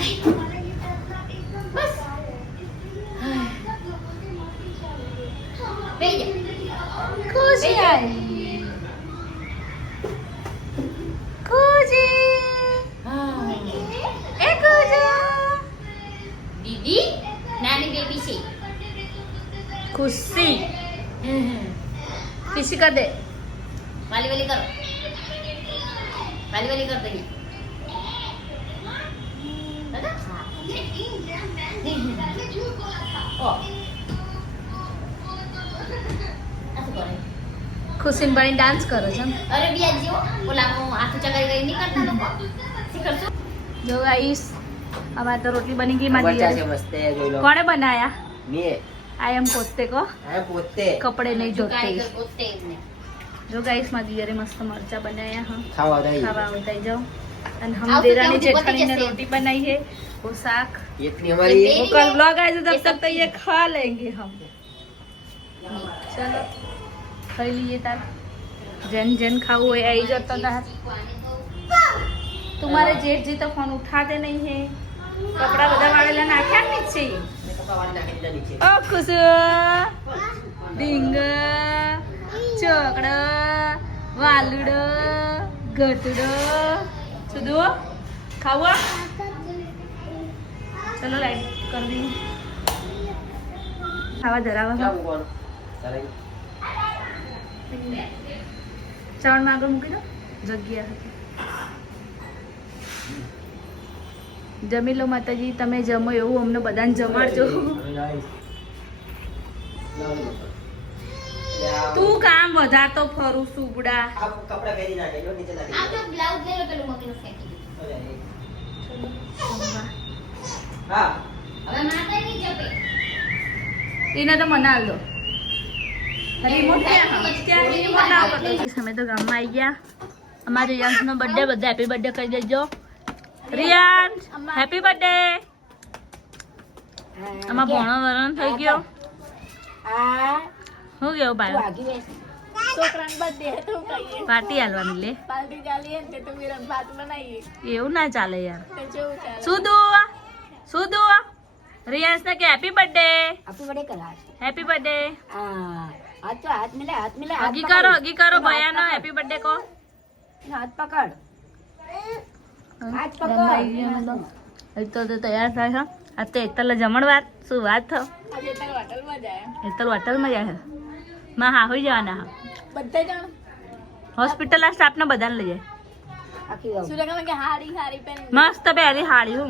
બસ બેહી જા ખુશી આવી ખુશી એ ખુશી દીદી નાની બેબી છે ખુશી કિસી કર દે વાલી વાલી કરો વાલી વાલી કર દઈએ દાદા હા ઓ ખુશીન બની ડાન્સ કરો છો અરે બિયા જીઓ ઓલાનો હાથ ચગાઈ ગઈ નહીં કરતા લોકો શીખરશું જો ગાઈસ અમારે તો રોટલી બની ગઈ મારી બચ્ચા છે મસ્ત है જોઈ લો કોણે બનાયા મે આઈ એમ પોતે કો આ પોતે કપડે નહીં ધોતે કારીગર પોતે જ ને જો ગાઈસ મારી દિયરે મસ્ત મરચા બનાયા હા ખાવા દઈ ખાવા ઉતાઈ જાઓ અને हम आप देरानी क्या मुझे जेठानी ने बताइए रोटी बनाई है वो साग इतनी हमारी वो कल व्लॉग आए तो तब तक तो ये खा लेंगे हम चलो खाई लिए तार जन जन खाओ है आई जाता था तुम्हारे जेठ जी तो फोन उठाते नहीं है कपड़ा बदल वाले नाख्या नीचे ओ खुश ડીંગ ચોકડો વાલુડો ગટડો સુધો ખાવા ચલો લાઈટ કર દી ખાવા ધરાવા ચાવલ માં આગળ મૂકી દો જગ્યા હતી જમી લો માતાજી તમે જમો એવું અમને બધાને જમાડજો તું કામ વધારતો ફરું સુબડા કપડા પહેરી નાખે જો નીચે લાગી આ તો બ્લાઉઝ લઈ લો પેલું મમ્મીનું ફેંકી હા હવે માતા નહીં જપે એને તો મનાલ દો રિમોટ ક્યાં રિમોટ ના કરતો અમે તો ગામમાં આવી ગયા અમારે રિયાન્સનો બર્થડે બધા હેપી બર્થડે કહી દેજો રિયાન્સ હેપી બર્થડે આમાં ભણો વરણ થઈ ગયો હું કેવું ભાઈ છોકરાનો બર્થડે હે તો કહીએ પાર્ટી હાલવાની લે પાર્ટી ચાલીએ ને તો મેરા ભાત બનાવીએ એવું ના ચાલે યાર તો જેવું ચાલે શું દો રિયાન્સ ને કે હેપી બર્થડે આપી બડે કરા હેપી બર્થડે હાથ તો હાથ મિલે હગી કરો ભૈયાનો હેપી બર્થડે કો હાથ પકડ હાથ તો તૈયાર થાય છે આ તો એકતલ જમણવાર શું વાત થયો આજે તાર હોટલમાં જાય એકતલ હોટલમાં જાય છે માં હા હોઈ જવાના હા બધા જણ હોસ્પિટલના સ્ટાફને બધાને લઈ જાય સુરેખા કે હારી હારી પેન મસ્ત પહેરી હાડી હું